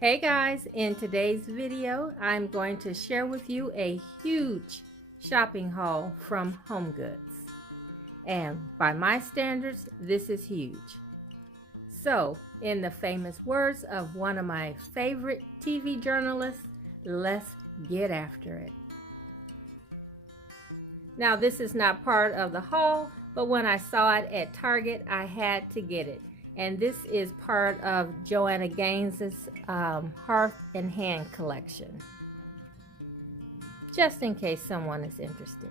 Hey guys, in today's video, I'm going to share with you a huge shopping haul from Homegoods. And by my standards, this is huge. So, in the famous words of one of my favorite TV journalists, let's get after it. Now, this is not part of the haul, but when I saw it at Target, I had to get it. And this is part of Joanna Gaines's Hearth and Hand collection, just in case someone is interested.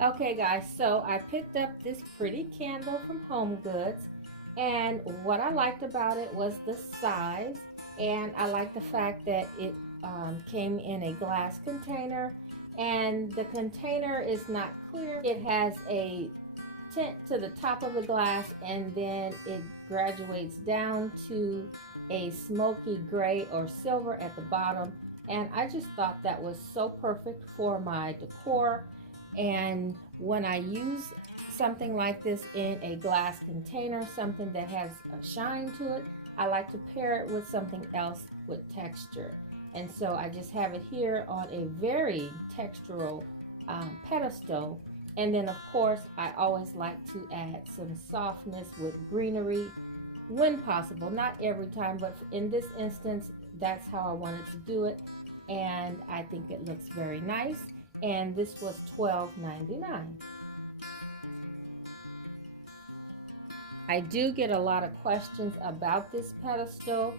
Okay guys, so I picked up this pretty candle from HomeGoods, and what I liked about it was the size, and I liked the fact that it came in a glass container. And the container is not clear. It has a tint to the top of the glass, and then it graduates down to a smoky gray or silver at the bottom. And I just thought that was so perfect for my decor. And when I use something like this in a glass container, something that has a shine to it, I like to pair it with something else with texture. And so I just have it here on a very textural pedestal. And then of course, I always like to add some softness with greenery when possible. Not every time, but in this instance, that's how I wanted to do it. And I think it looks very nice. And this was $12.99. I do get a lot of questions about this pedestal,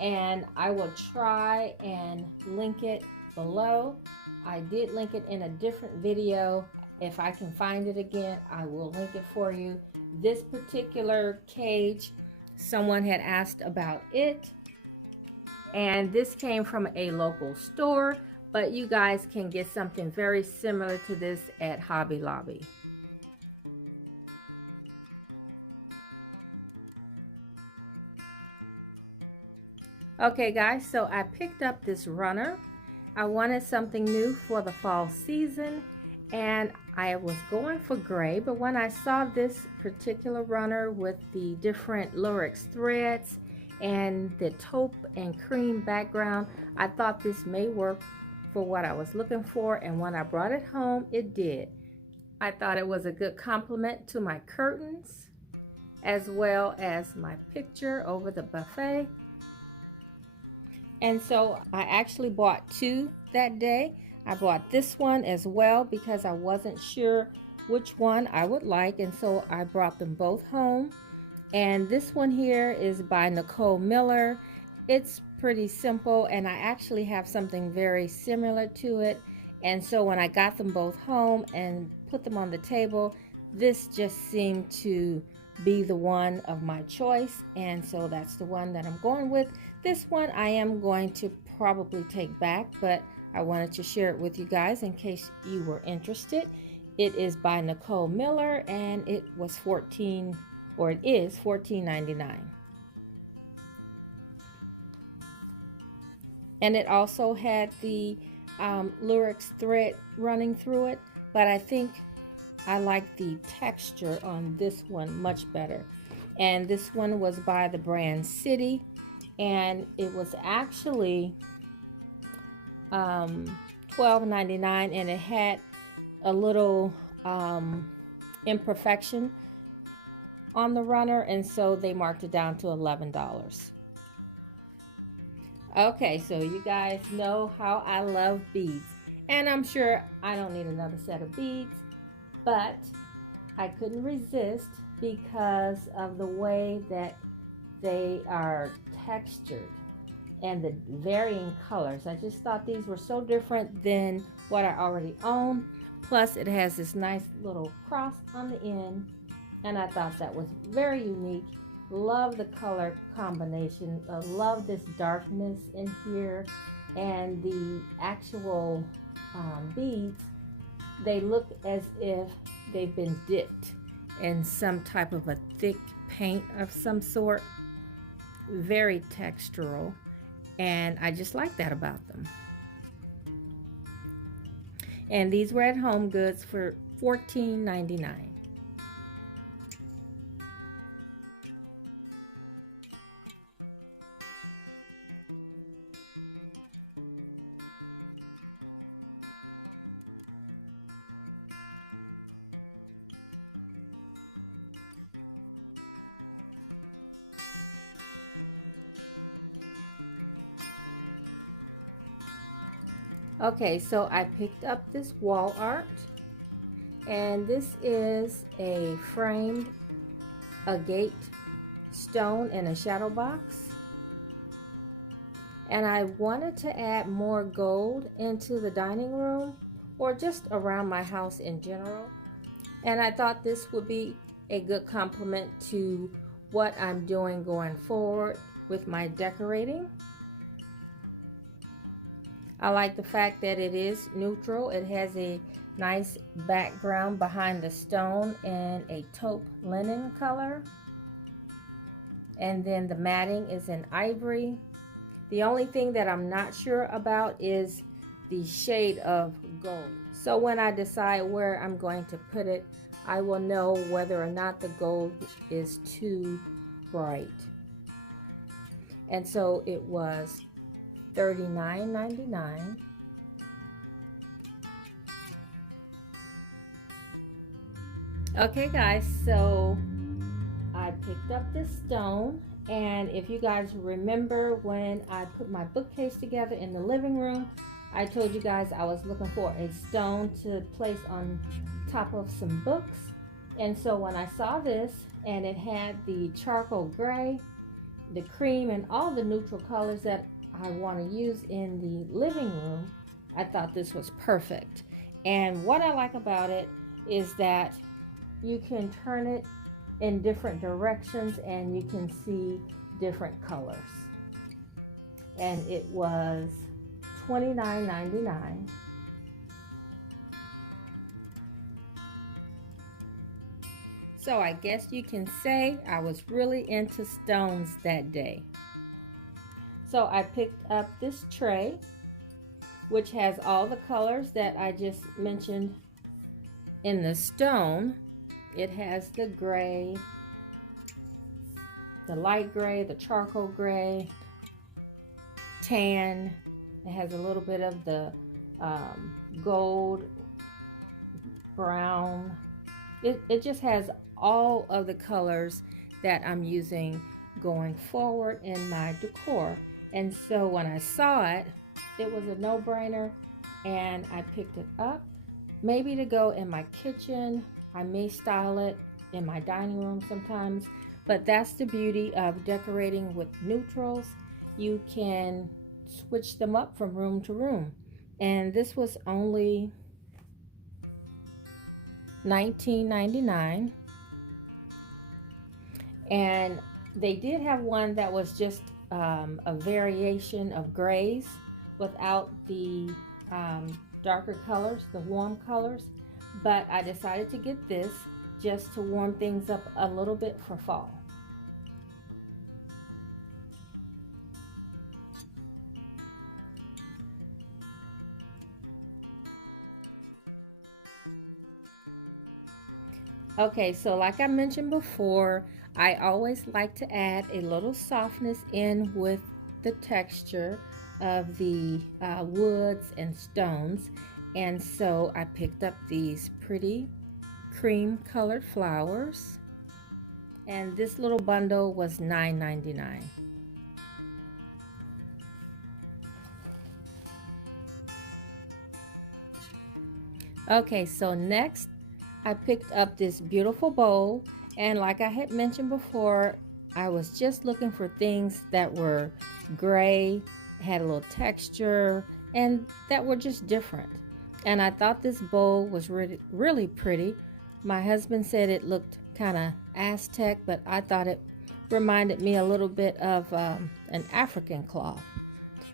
and I will try and link it below. I did link it in a different video. If I can find it again, I will link it for you. This particular cage, someone had asked about it, and this came from a local store, but you guys can get something very similar to this at Hobby Lobby. Okay guys, so I picked up this runner. I wanted something new for the fall season, and I was going for gray, but when I saw this particular runner with the different lurex threads and the taupe and cream background, I thought this may work for what I was looking for, and when I brought it home, it did. I thought it was a good complement to my curtains as well as my picture over the buffet. And so I actually bought two that day. I bought this one as well because I wasn't sure which one I would like, and so I brought them both home. And this one here is by Nicole Miller. It's pretty simple, and I actually have something very similar to it. And so when I got them both home and put them on the table, this just seemed to be the one of my choice, and so that's the one that I'm going with. This one I am going to probably take back, but I wanted to share it with you guys in case you were interested. It is by Nicole Miller, and it was $14.99. And it also had the lurex thread running through it, but I think I like the texture on this one much better. And this one was by the brand City, and it was actually $12.99, and it had a little imperfection on the runner, and so they marked it down to $11. Okay, so you guys know how I love beads, and I'm sure I don't need another set of beads, but I couldn't resist because of the way that they are textured and the varying colors. I just thought these were so different than what I already own. Plus it has this nice little cross on the end, and I thought that was very unique. Love the color combination. I love this darkness in here, and the actual beads, they look as if they've been dipped in some type of a thick paint of some sort. Very textural, and I just like that about them. And these were at HomeGoods for $14.99. Okay, so I picked up this wall art, and this is a framed agate stone in a shadow box. And I wanted to add more gold into the dining room or just around my house in general. And I thought this would be a good complement to what I'm doing going forward with my decorating. I like the fact that it is neutral. It has a nice background behind the stone in a taupe linen color. And then the matting is in ivory. The only thing that I'm not sure about is the shade of gold. So when I decide where I'm going to put it, I will know whether or not the gold is too bright. And so it was $39.99. Okay guys, so I picked up this stone, and if you guys remember when I put my bookcase together in the living room, I told you guys I was looking for a stone to place on top of some books. And so when I saw this and it had the charcoal gray, the cream, and all the neutral colors that I want to use in the living room, I thought this was perfect. And what I like about it is that you can turn it in different directions and you can see different colors. And it was $29.99. So I guess you can say I was really into stones that day. So I picked up this tray, which has all the colors that I just mentioned in the stone. It has the gray, the light gray, the charcoal gray, tan. It has a little bit of the gold, brown. It just has all of the colors that I'm using going forward in my decor. And so when I saw it, it was a no-brainer, and I picked it up, maybe to go in my kitchen. I may style it in my dining room sometimes, but that's the beauty of decorating with neutrals. You can switch them up from room to room. And this was only $19.99. And they did have one that was just a variation of grays without the darker colors, the warm colors. But I decided to get this just to warm things up a little bit for fall. Okay, so like I mentioned before, I always like to add a little softness in with the texture of the woods and stones. And so I picked up these pretty cream colored flowers, and this little bundle was $9.99. Okay, so next I picked up this beautiful bowl, and like I had mentioned before, I was just looking for things that were gray, had a little texture, and that were just different. And I thought this bowl was really pretty. My husband said it looked kind of Aztec, but I thought it reminded me a little bit of an African cloth.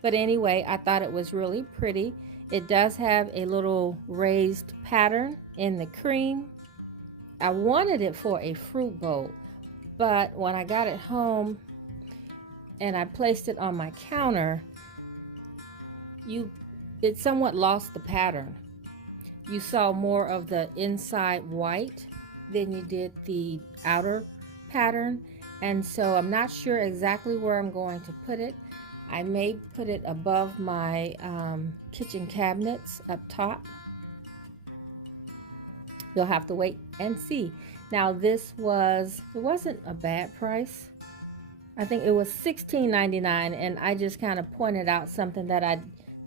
But anyway, I thought it was really pretty. It does have a little raised pattern in the cream. I wanted it for a fruit bowl, but when I got it home and I placed it on my counter, it somewhat lost the pattern. You saw more of the inside white than you did the outer pattern, and so I'm not sure exactly where I'm going to put it. I may put it above my kitchen cabinets up top. You'll have to wait and see. Now this it wasn't a bad price. I think it was $16.99, and I just kind of pointed out something that I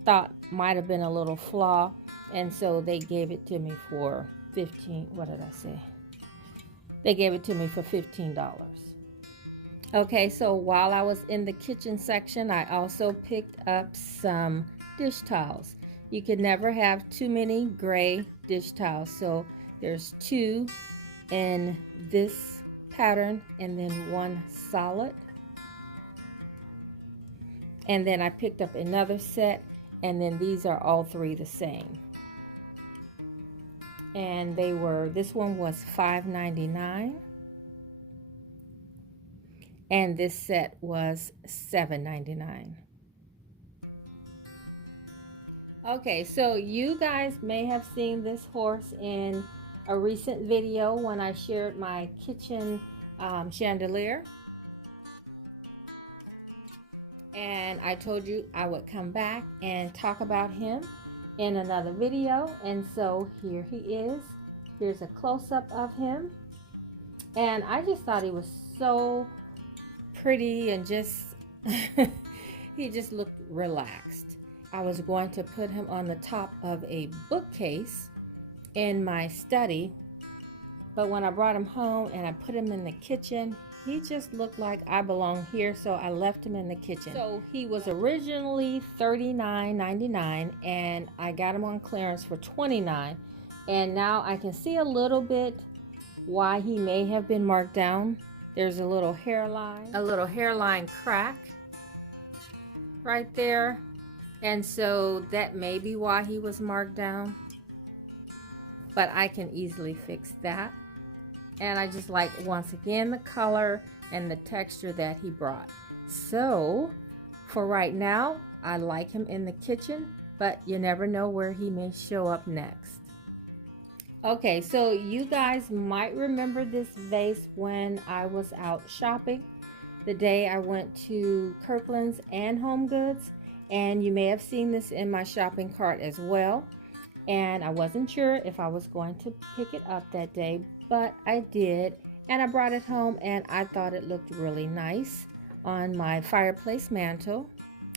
thought might have been a little flaw, and so they gave it to me for what did I say? They gave it to me for $15. Okay, so while I was in the kitchen section, I also picked up some dish towels. You can never have too many gray dish towels, so there's 2 in this pattern and then 1 solid. And then I picked up another set, and then these are all 3 the same. And this one was $5.99. And this set was $7.99. Okay, so you guys may have seen this horse in a recent video when I shared my kitchen chandelier. And I told you I would come back and talk about him in another video. And so here he is. Here's a close-up of him. And I just thought he was so pretty and just he just looked relaxed. I was going to put him on the top of a bookcase in my study, but when I brought him home and I put him in the kitchen, he just looked like I belong here, so I left him in the kitchen. So he was originally $39.99 and I got him on clearance for $29, and now I can see a little bit why he may have been marked down. There's a little hairline crack right there, and so that may be why he was marked down, but I can easily fix that. And I just like, once again, the color and the texture that he brought. So for right now, I like him in the kitchen, but you never know where he may show up next. Okay, so you guys might remember this vase when I was out shopping the day I went to Kirkland's and Homegoods, and you may have seen this in my shopping cart as well. And I wasn't sure if I was going to pick it up that day, but I did, and I brought it home, and I thought it looked really nice on my fireplace mantle.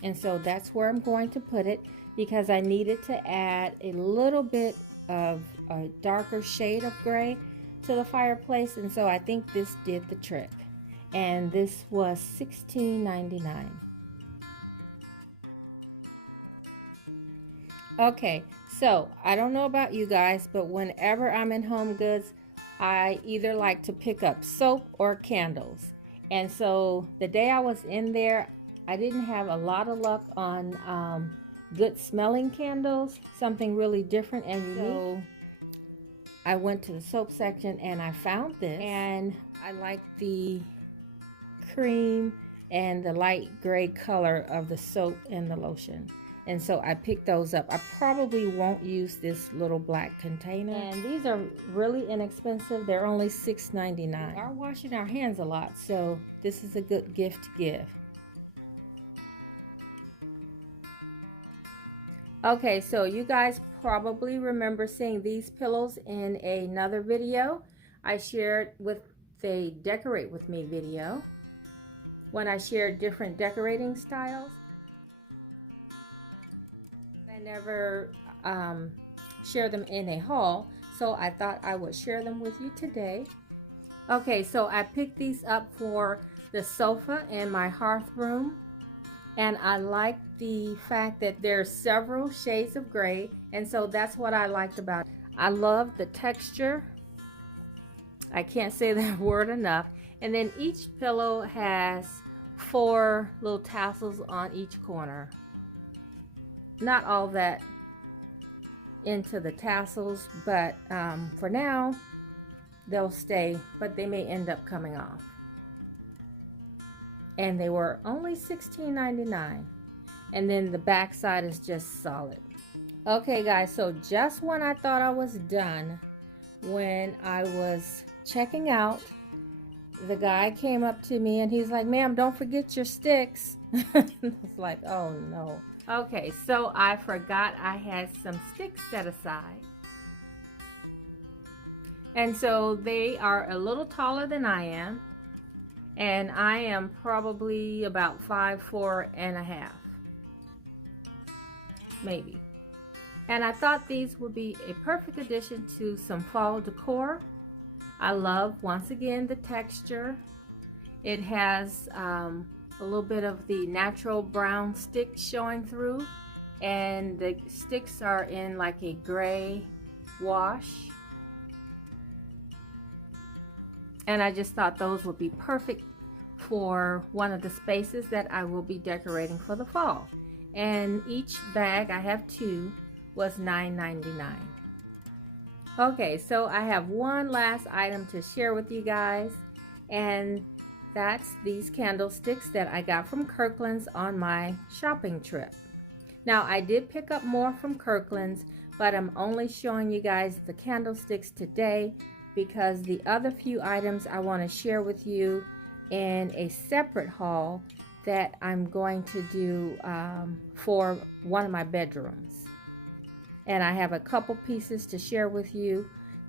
And so that's where I'm going to put it, because I needed to add a little bit of a darker shade of gray to the fireplace, and so I think this did the trick. And this was $16.99. Okay, so I don't know about you guys, but whenever I'm in HomeGoods, I either like to pick up soap or candles. And so the day I was in there, I didn't have a lot of luck on good smelling candles, something really different and unique. So I went to the soap section and I found this, and I like the cream and the light gray color of the soap and the lotion, and so I picked those up. I probably won't use this little black container, and these are really inexpensive. They're only $6.99. We are washing our hands a lot, so this is a good gift to give. Okay, so you guys probably remember seeing these pillows in another video I shared with the Decorate With Me video, when I shared different decorating styles. I never share them in a haul, so I thought I would share them with you today. Okay, so I picked these up for the sofa in my hearth room. And I like the fact that there's several shades of gray, and so that's what I liked about it. I love the texture. I can't say that word enough. And then each pillow has 4 little tassels on each corner. Not all that into the tassels, but for now they'll stay, but they may end up coming off. And they were only $16.99. And then the back side is just solid. Okay guys, so just when I thought I was done, when I was checking out, the guy came up to me and he's like, "Ma'am, don't forget your sticks." I was like, oh no. Okay, so I forgot I had some sticks set aside. And so they are a little taller than I am. And I am probably about 5'4.5". maybe. And I thought these would be a perfect addition to some fall decor. I love, once again, the texture. It has a little bit of the natural brown sticks showing through, and the sticks are in like a gray wash. And I just thought those would be perfect for one of the spaces that I will be decorating for the fall. And each bag, I have 2, was $9.99. Okay, so I have one last item to share with you guys, and that's these candlesticks that I got from Kirkland's on my shopping trip. Now, I did pick up more from Kirkland's, but I'm only showing you guys the candlesticks today because the other few items I want to share with you in a separate haul that I'm going to do for one of my bedrooms. And I have a couple pieces to share with you,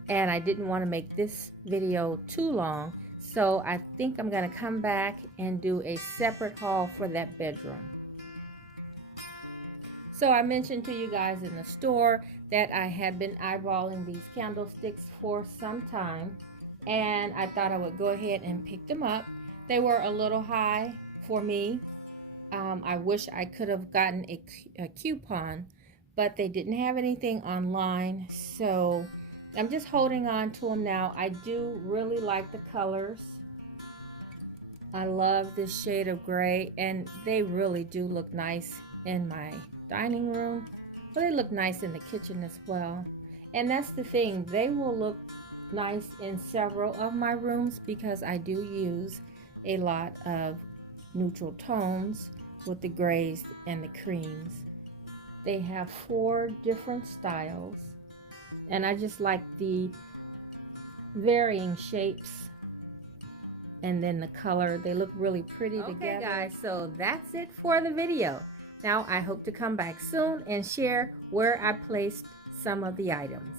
and I didn't want to make this video too long, so I think I'm going to come back and do a separate haul for that bedroom. So I mentioned to you guys in the store that I had been eyeballing these candlesticks for some time, and I thought I would go ahead and pick them up. They were a little high for me. I wish I could have gotten a coupon, but they didn't have anything online, so I'm just holding on to them now. I do really like the colors. I love this shade of gray, and they really do look nice in my dining room, but they look nice in the kitchen as well. And that's the thing, they will look nice in several of my rooms because I do use a lot of neutral tones with the grays and the creams. They have 4 different styles, and I just like the varying shapes and then the color. They look really pretty together. Okay guys, so that's it for the video. Now I hope to come back soon and share where I placed some of the items.